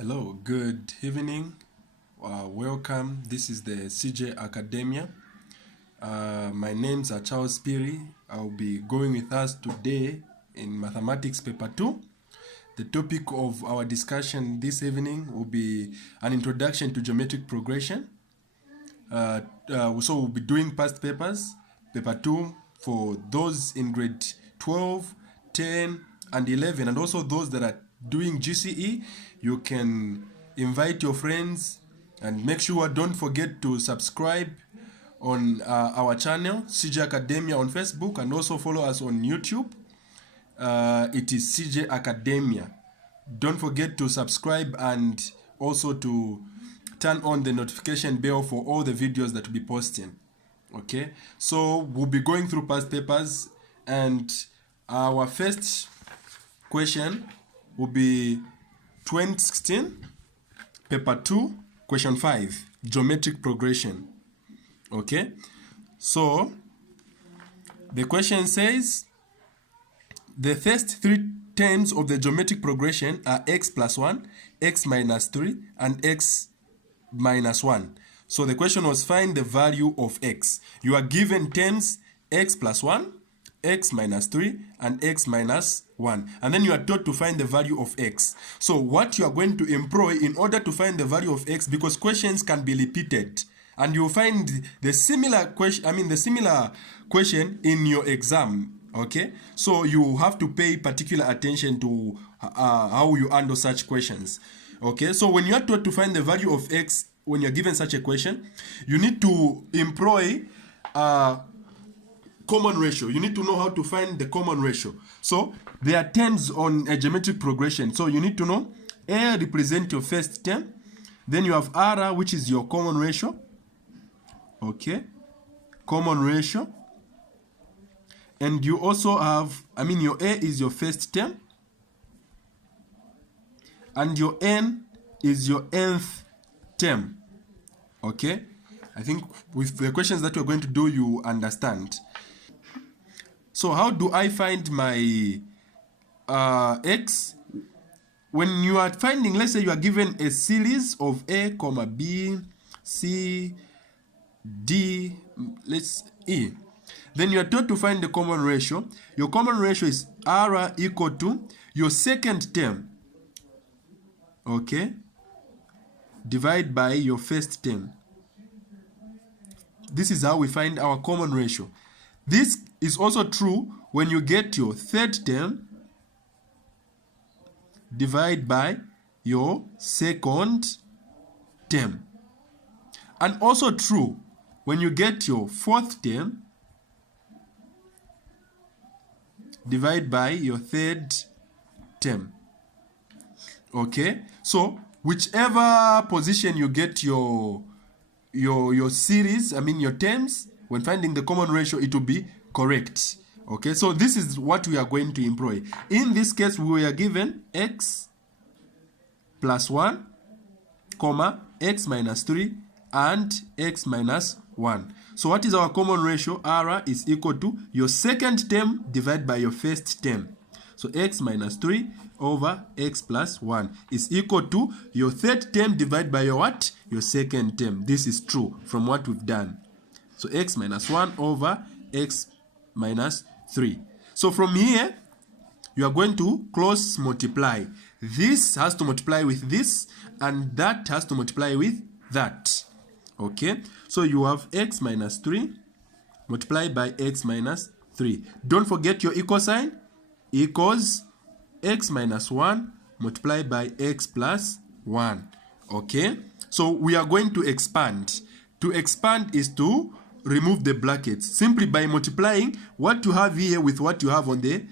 Hello, good evening. Welcome. This is the CJ Academia. My name's Charles Piri. I'll be going with us today in Mathematics Paper 2. The topic of our discussion this evening will be an introduction to geometric progression. So we'll be doing past papers, Paper 2, for those in grade 12, 10, and 11, and also those that are doing GCE. You can invite your friends and make sure don't forget to subscribe on our channel CJ Academia on Facebook, and also follow us on YouTube. It is CJ Academia. Don't forget to subscribe and also to turn on the notification bell for all the videos that we'll be posting. Okay, so we'll be going through past papers, and our first question will be 2016 paper 2 question 5, geometric progression. Okay, so the question says the first three terms of the geometric progression are x plus 1, x minus 3, and x minus 1. So the question was find the value of x. You are given terms x plus 1, x minus 3, and x minus 1. And then you are taught to find the value of x. So what you are going to employ in order to find the value of x, because questions can be repeated, and you will find the similar question in your exam. Okay, so you have to pay particular attention to how you handle such questions. Okay, so when you are taught to find the value of x, when you're given such a question, you need to employ common ratio. You need to know how to find the common ratio. So there are terms on a geometric progression. So you need to know A represents your first term. Then you have R, which is your common ratio. Okay, common ratio. And you also have, your A is your first term, and your N is your nth term. Okay, I think with the questions that we're going to do, you understand. So how do I find my x? When you are finding, let's say you are given a series of A, comma B, C, D, E. Then you are taught to find the common ratio. Your common ratio is R equal to your second term, okay, divide by your first term. This is how we find our common ratio. This is also true when you get your third term, divide by your second term. And also true when you get your fourth term, divide by your third term. Okay, so whichever position you get your series, your terms, when finding the common ratio, it will be correct. Okay, so this is what we are going to employ. In this case, we are given x plus 1, comma, x minus 3, and x minus 1. So what is our common ratio? R is equal to your second term divided by your first term. So x minus 3 over x plus 1 is equal to your third term divided by your what? Your second term. This is true from what we've done. So x minus 1 over x minus 3. So from here, you are going to cross multiply. This has to multiply with this, and that has to multiply with that. Okay, so you have x minus 3 multiplied by x minus 3. Don't forget your equal sign, equals x minus 1 multiplied by x plus 1. Okay, so we are going to expand. To expand is to remove the brackets simply by multiplying what you have here with what you have on the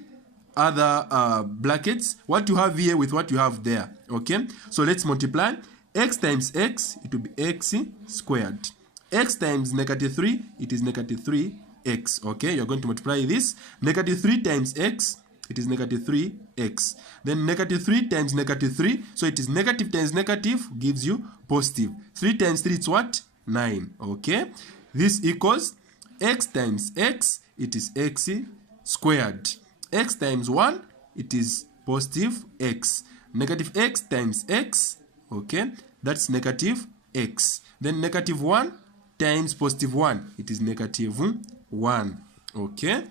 other brackets, what you have here with what you have there. Okay, so let's multiply. X times x, it will be x squared. X times negative 3, it is negative 3x. Okay, you're going to multiply this. Negative 3 times x, it is negative 3x. Then negative 3 times negative 3, so it is negative times negative gives you positive. 3 times 3, it's what? 9. Okay, this equals x times x, it is x squared. X times 1, it is positive x. Negative x times x, Okay, that's negative x. Then negative 1 times positive 1, it is negative 1. Okay,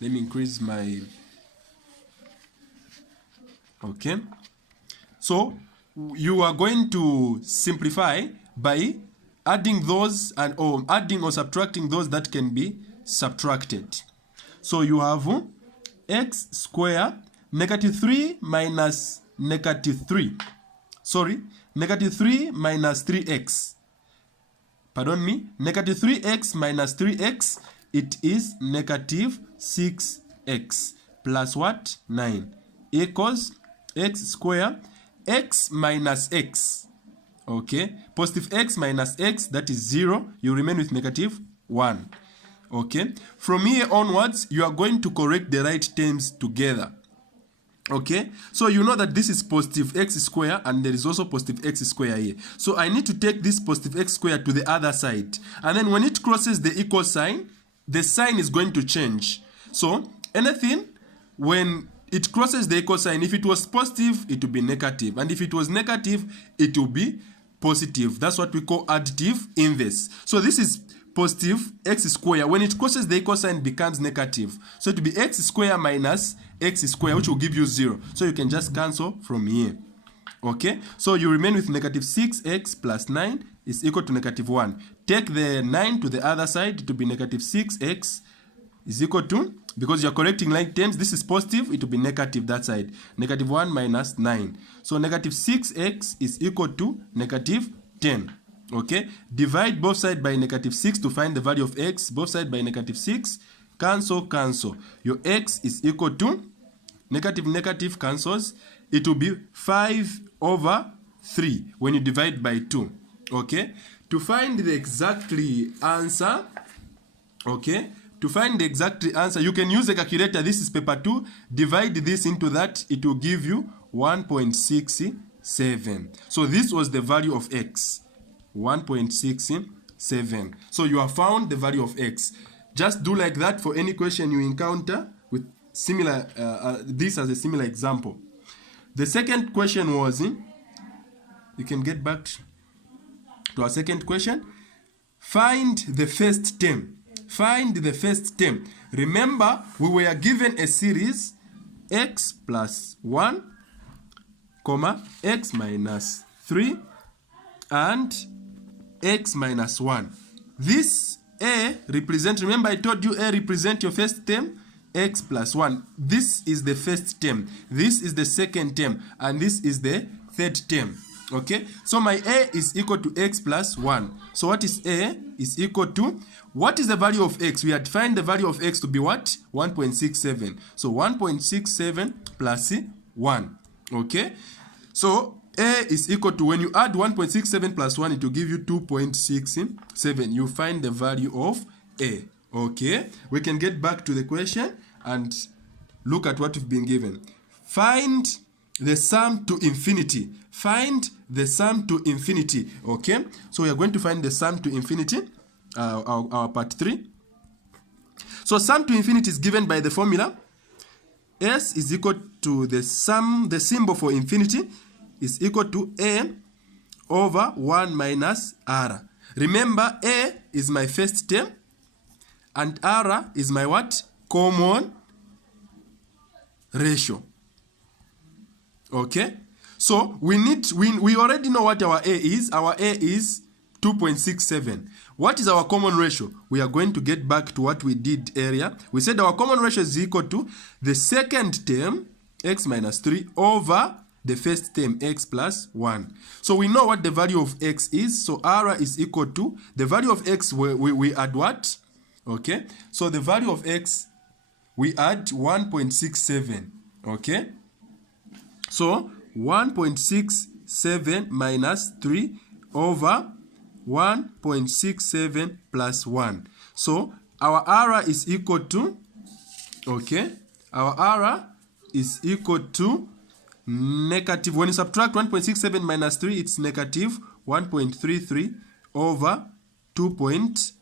let me increase my... Okay, so you are going to simplify by adding those and or adding or subtracting those that can be subtracted. So you have x square, negative 3 minus negative 3. Sorry, negative 3 minus 3x. Pardon me, negative 3x minus 3x, it is negative 6x plus what? 9 equals x square, x minus x. Okay, positive x minus x, that is 0. You remain with negative 1. Okay, from here onwards, you are going to correct the right terms together. Okay, so you know that this is positive x square and there is also positive x square here. So I need to take this positive x square to the other side. And then when it crosses the equal sign, the sign is going to change. So anything, when it crosses the equal sign, if it was positive, it will be negative. And if it was negative, it will be positive. That's what we call additive inverse. So this is positive x square. When it crosses the equal sign, it becomes negative. So it will be x square minus x square, which will give you 0. So you can just cancel from here. Okay, so you remain with negative 6x plus 9 is equal to negative 1. Take the 9 to the other side to be negative 6x is equal to, because you're correcting like terms, this is positive, it will be negative that side. Negative 1 minus 9. So negative 6x is equal to negative 10. Okay, divide both sides by negative 6 to find the value of x. Both sides by negative 6. Cancel, cancel. Your x is equal to, negative, negative cancels. It will be 5 over 3 when you divide by 2. Okay, to find the exactly answer, okay, to find the exact answer, you can use a calculator. This is paper 2. Divide this into that, it will give you 1.67. So this was the value of x, 1.67. So you have found the value of x. Just do like that for any question you encounter with similar, this as a similar example. The second question was, you can get back to our second question. Find the first term. Find the first term. Remember, we were given a series x plus 1, comma, x minus 3, and x minus 1. This a represent, remember I told you a represent your first term, x plus 1. This is the first term. This is the second term. And this is the third term. Okay, so my a is equal to x plus 1. So what is a is equal to, what is the value of x? We had defined the value of x to be what? 1.67. So 1.67 plus 1. Okay, so a is equal to, when you add 1.67 plus 1, it will give you 2.67. You find the value of a. Okay, we can get back to the question and look at what we've been given. Find the sum to infinity. Find the sum to infinity. Okay, so we are going to find the sum to infinity, our part 3. So sum to infinity is given by the formula s is equal to the sum, the symbol for infinity is equal to a over 1 minus r. Remember, a is my first term and r is my what? Common ratio. Okay, so we already know what our a is. Our a is 2.67. What is our common ratio? We are going to get back to what we did earlier. We said our common ratio is equal to the second term, x minus 3, over the first term, x plus 1. So we know what the value of x is. So r is equal to the value of x, we add what? Okay, so the value of x, we add 1.67. Okay, so 1.67 minus 3 over 1.67 plus 1. So our r is equal to, okay, our r is equal to negative, when you subtract 1.67 minus 3, it's negative 1.33 over 2.2.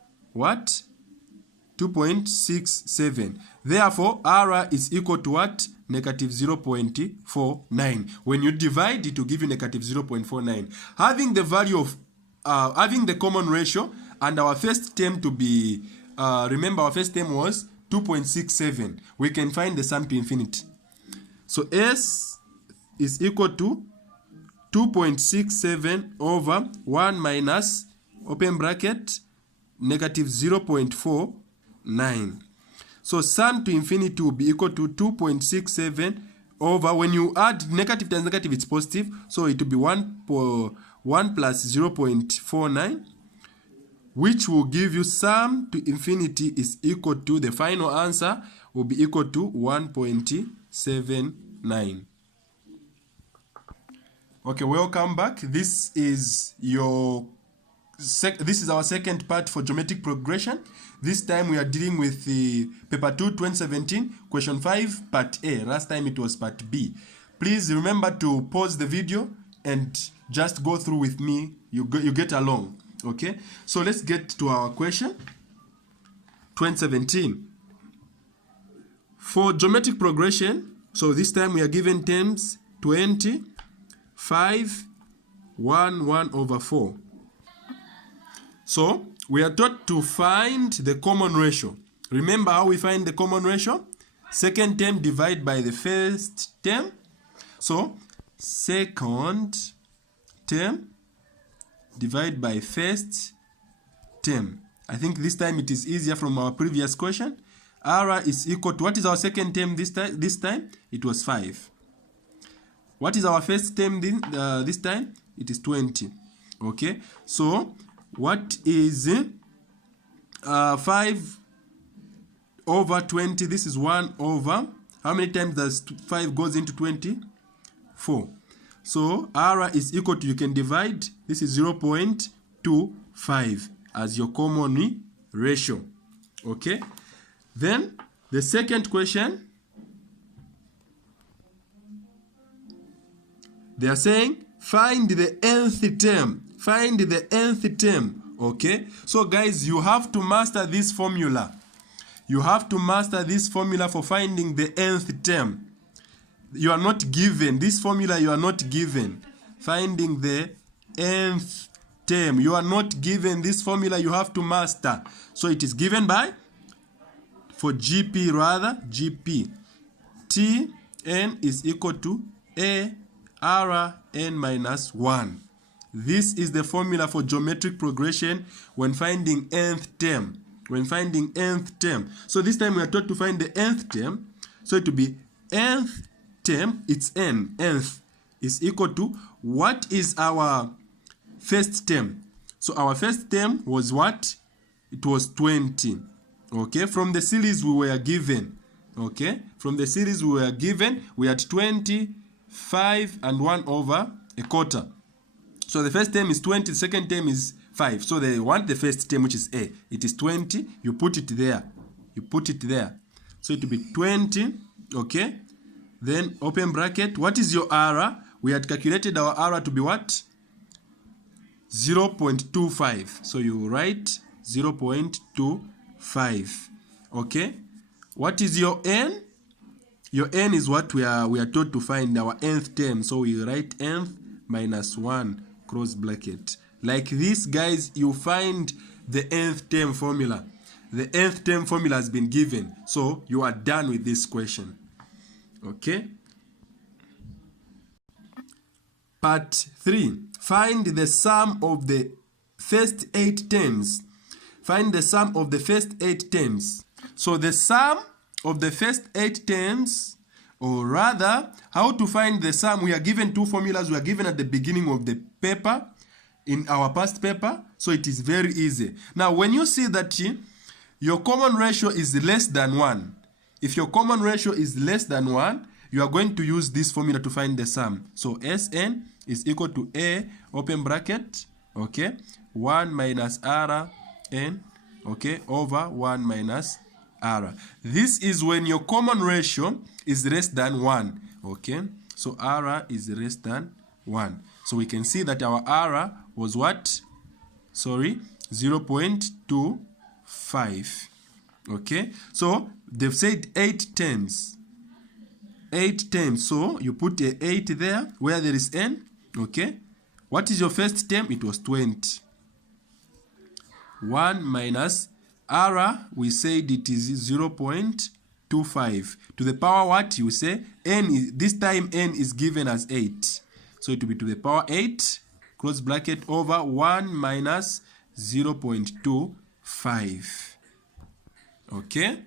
2.67. Therefore, R is equal to what? Negative 0.49. When you divide, it will give you negative 0.49. Having the value of, having the common ratio and our first term to be, remember our first term was 2.67. We can find the sum to infinity. So S is equal to 2.67 over 1 minus, open bracket, negative 0.49. So sum to infinity will be equal to 2.67 over, when you add negative times negative, it's positive. So it will be 1 plus 0.49, which will give you sum to infinity is equal to, the final answer will be equal to 1.79. Okay, welcome back. This is your this is our second part for geometric progression. This time we are dealing with the paper 2 2017 question 5 part A. Last time it was part B. Please remember to pause the video and just go through with me. You get along. Okay, so let's get to our question 2017 for geometric progression. So this time we are given terms 20, 5, 1, 1 over 4. So we are taught to find the common ratio. Remember how we find the common ratio? Second term divided by the first term. So second term divided by first term. I think this time it is easier from our previous question. R is equal to, what is our second term this time? It was 5. What is our first term this time? It is 20. Okay, so what is 5 over 20? This is 1 over, how many times does 5 goes into 20? 4. So R is equal to, you can divide, this is 0.25 as your common ratio. Okay, then the second question, they are saying find the nth term. Find the nth term. Okay, so guys, you have to master this formula. You have to master this formula for finding the nth term. You are not given this formula. You are not given finding the nth term. You are not given this formula. You have to master. So it is given by, for GP rather, GP Tn is equal to A R n minus 1. This is the formula for geometric progression when finding nth term. When finding nth term. So this time we are taught to find the nth term. So it will be nth term, it's n, nth is equal to, what is our first term? So our first term was what? It was 20. Okay, from the series we were given. Okay, from the series we were given, we had 20, 5 and 1 over a quarter. So the first term is 20, the second term is 5. So they want the first term, which is A. It is 20, you put it there. You put it there. So it will be 20, okay? Then open bracket. What is your R? We had calculated our R to be what? 0.25. So you write 0.25. Okay? What is your N? Your N is what we are taught to find, our nth term. So we write nth minus 1 cross bracket. Like this, guys, you find the nth term formula. The nth term formula has been given. So you are done with this question. Okay? Part 3. Find the sum of the first 8 terms. Find the sum of the first 8 terms. So the sum of the first 8 terms, or rather, how to find the sum. We are given 2 formulas. We are given at the beginning of the paper, in our past paper. So it is very easy. Now, when you see that your common ratio is less than 1, if your common ratio is less than 1, you are going to use this formula to find the sum. So Sn is equal to A, open bracket, okay, 1 minus Rn, okay, over 1 minus R. This is when your common ratio is less than 1, okay? So R is less than 1. So we can see that our R was what? Sorry, 0.25. Okay, so they've said 8 terms. 8 terms, so you put a 8 there where there is n. Okay, what is your first term? It was 20. 1 minus r, we said it is 0.25 to the power what? You say n is, this time n is given as 8, so it will be to the power 8 close bracket over 1 minus 0.25. Okay,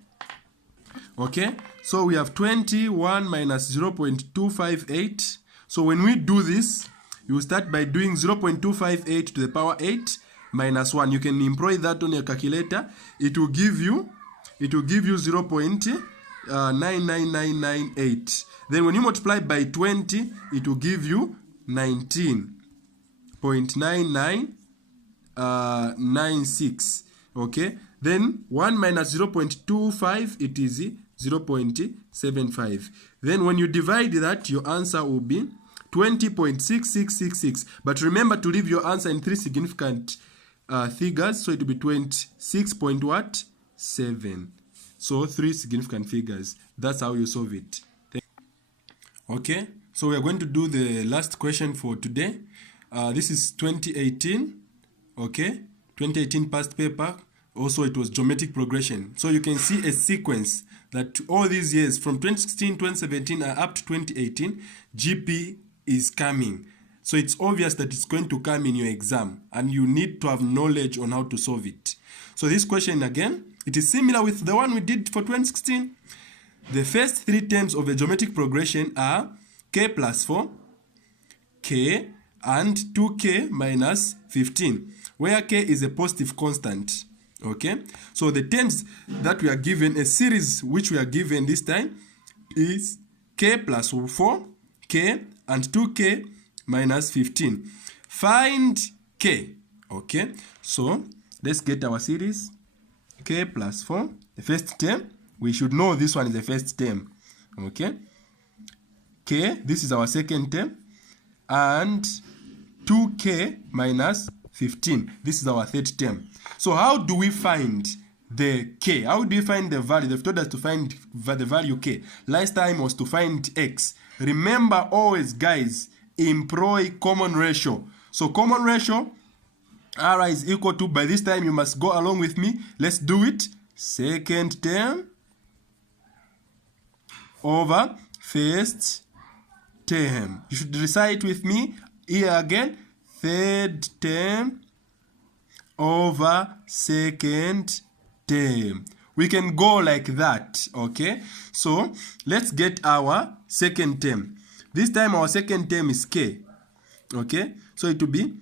okay, so we have 21 minus 0.258. So when we do this, you start by doing 0.258 to the power 8 minus 1. You can employ that on your calculator. It will give you 0.99998. Then when you multiply by 20, it will give you 19.9996. Okay, then 1 minus 0.25, it is 0.75. Then when you divide that, your answer will be 20.6666. But remember to leave your answer in 3 significant figures, so it will be 26.7. So 3 significant figures. That's how you solve it. Okay, so we are going to do the last question for today. This is 2018. Okay, 2018 past paper. Also, it was geometric progression. So you can see a sequence that all these years from 2016, 2017 up to 2018, GP is coming. So it's obvious that it's going to come in your exam, and you need to have knowledge on how to solve it. So this question again, it is similar with the one we did for 2016. The first 3 terms of a geometric progression are k plus 4, k, and 2k minus 15, where k is a positive constant. Okay, so the terms that we are given, a series which we are given this time, is k plus 4, k, and 2k minus 15. Find k. Okay, so let's get our series. K plus 4, the first term. We should know this one is the first term. Okay, k, this is our second term, and 2k minus 15, this is our third term. So how do we find the k? How do we find the value? They've told us to find the value k. Last time was to find x. Remember always, guys, employ common ratio. So common ratio, r is equal to, by this time you must go along with me. Let's do it. Second term over first term. You should recite with me here again. Third term over second term. We can go like that. Okay, so let's get our second term. This time our second term is k. Okay, so it will be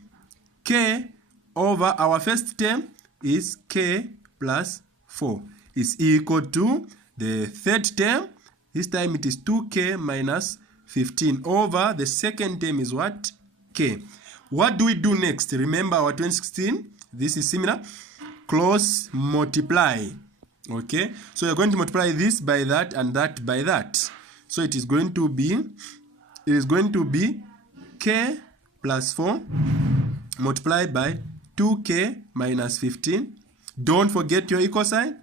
k over our first term is k plus 4 is equal to the third term. This time it is 2k minus 15 over the second term is what? K. What do we do next? Remember our 2016. This is similar. Cross multiply. Okay, so you're going to multiply this by that and that by that. So it is going to be k plus 4 multiplied by 2k minus 15. Don't forget your equal sign.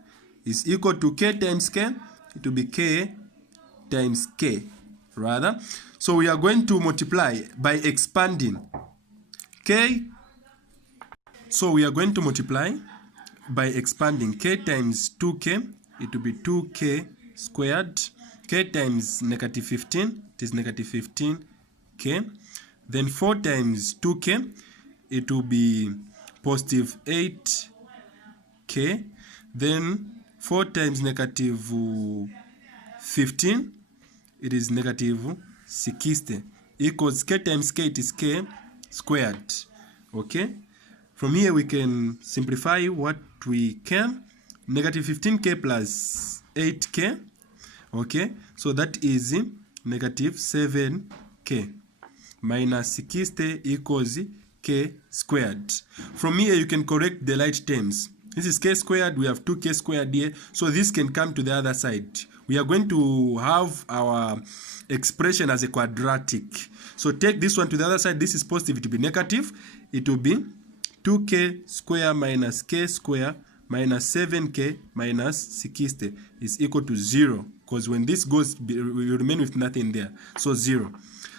Is equal to k times k. It will be k times k rather. So we are going to multiply by expanding k. So we are going to multiply by expanding k times 2k. It will be 2k squared. K times negative 15. It is negative 15k. Then 4 times 2k. It will be positive 8k. Then 4 times negative 15. It is negative 60 equals k times k, it is k squared. Okay, from here we can simplify what we can. Negative 15k plus 8k. Okay, so that is negative 7k minus 60 equals k squared. From here you can correct the right terms. This is k squared, we have 2k squared here, so this can come to the other side. We are going to have our expression as a quadratic. So take this one to the other side. This is positive, it will be negative. It will be 2k square minus k square minus 7k minus 60 is equal to 0, because when this goes, we remain with nothing there, so 0.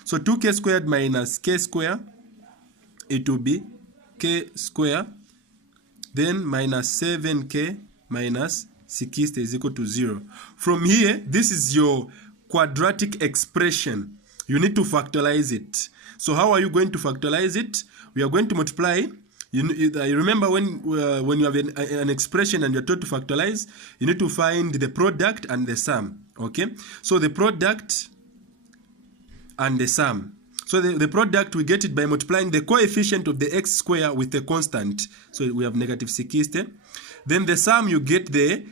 So 2k squared minus k squared, it will be k squared, then minus 7k minus 60 is equal to 0. From here, this is your quadratic expression. You need to factorize it. So how are you going to factorize it? We are going to multiply. You remember when you have an expression and you're told to factorize, you need to find the product and the sum. Okay? So the product and the sum. So the product, we get it by multiplying the coefficient of the x square with the constant. So we have negative 60. Then the sum, you get the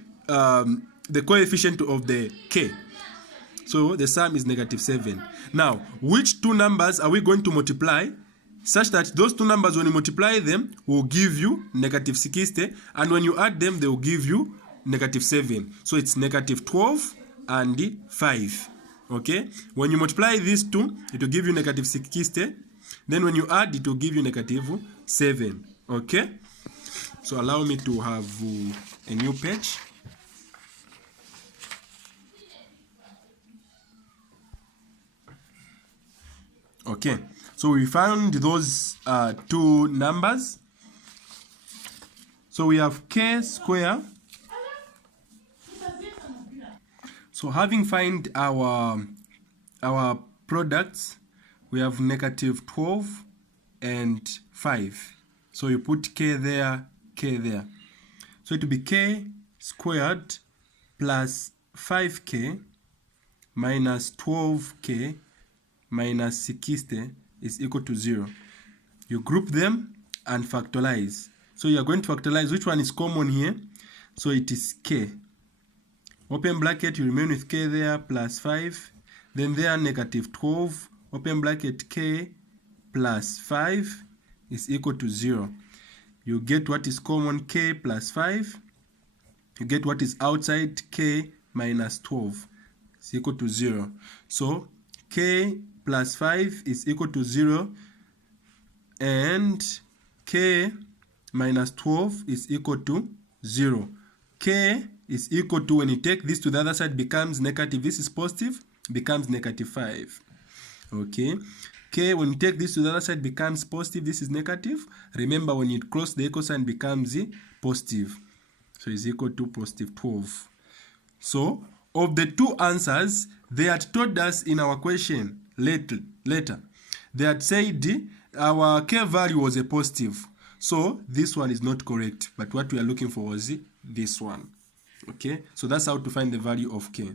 coefficient of the k. So the sum is negative 7. Now, which two numbers are we going to multiply such that those two numbers, when you multiply them, will give you negative 60, and when you add them, they will give you negative 7. So it's negative 12 and 5. Okay? When you multiply these two, it will give you negative 60. Then when you add, it will give you negative 7. Okay? So allow me to have a new page. Okay, so we found those two numbers. So we have k square. So having find our products, we have negative 12 and 5. So you put k there, k there. So it will be k squared plus 5k minus 12k minus 60 is equal to 0. You group them and factorize. So you are going to factorize which one is common here. So it is k. Open bracket, you remain with k there, plus 5. Then there, negative 12. Open bracket, k plus 5 is equal to 0. You get what is common, k plus 5. You get what is outside, k minus 12 is equal to 0. So k plus 5 is equal to 0, and k minus 12 is equal to 0. K is equal to, when you take this to the other side, becomes negative. This is positive, becomes negative 5. Okay. K, when you take this to the other side, becomes positive. This is negative. Remember, when you cross the equal sign, becomes positive. So it's equal to positive 12. So, of the two answers, they had told us in our question later, they had said our k value was a positive. So this one is not correct, but what we are looking for was this one. Okay, so that's how to find the value of k.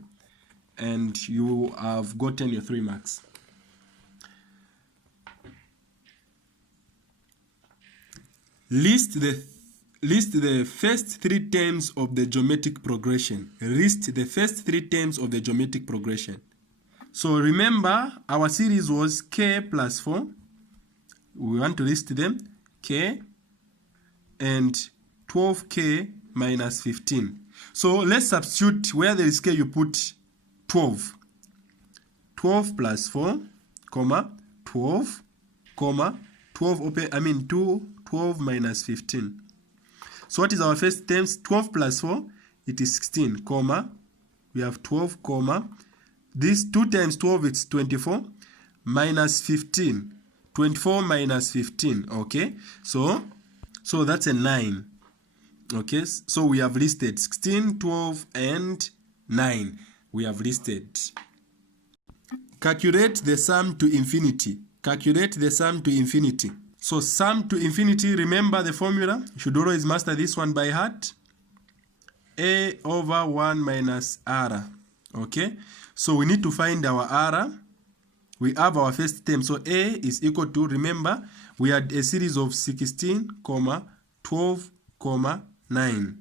And you have gotten your 3 marks. List the first 3 terms of the geometric progression. List the first 3 terms of the geometric progression. So remember, our series was k plus 4. We want to list them. K and 12k minus 15. So let's substitute. Where there is k, you put 12. 12 plus 4, comma, 12, comma, 12 open, 12 minus 15. So what is our first terms? 12 plus 4, it is 16, comma, we have 12, comma, this 2 times 12, it's 24, minus 15, 24 minus 15, okay? So that's a 9, okay? So we have listed 16, 12, and 9, we have listed. Calculate the sum to infinity. Calculate the sum to infinity. So sum to infinity, remember the formula. You should always master this one by heart. A over 1 minus r. Okay? So we need to find our r. We have our first term. So A is equal to, remember, we had a series of 16, 12, 9.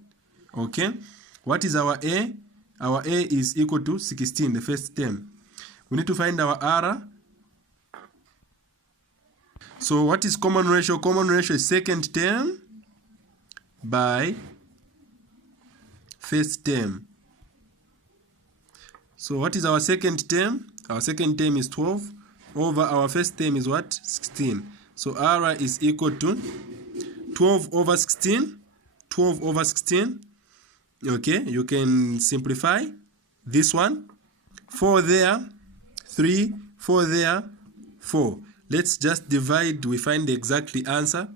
Okay? What is our A? Our A is equal to 16, the first term. We need to find our r. So what is common ratio? Common ratio is second term by first term. So what is our second term? Our second term is 12 over our first term is what? 16. So r is equal to 12 over 16 12 over 16. Okay, you can simplify this one. 4 there, 3, 4 there, 4. Let's just divide, we find the exact answer.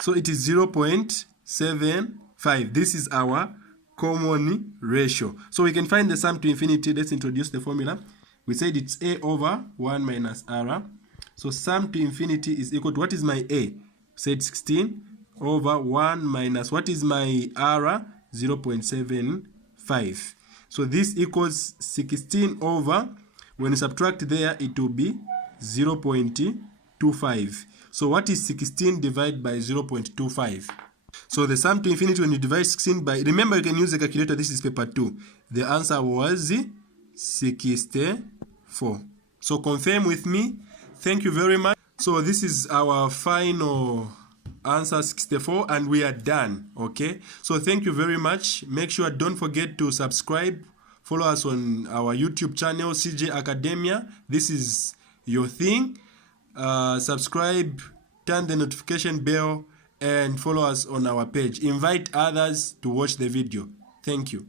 So it is 0.75. This is our common ratio. So we can find the sum to infinity. Let's introduce the formula. We said it's a over 1 minus r. So sum to infinity is equal to, what is my a? Said 16 over 1 minus, what is my r? 0.75. So this equals 16 over, when you subtract there, it will be 0.25. So what is 16 divided by 0.25? So the sum to infinity, when you divide 16 by, remember you can use a calculator, this is paper 2. The answer was 64. So confirm with me. Thank you very much. So this is our final answer, 64, and we are done. Okay, so thank you very much. Make sure, don't forget to subscribe, follow us on our YouTube channel, CJ Academia. This is your thing. Subscribe, turn the notification bell, and follow us on our page. Invite others to watch the video. Thank you.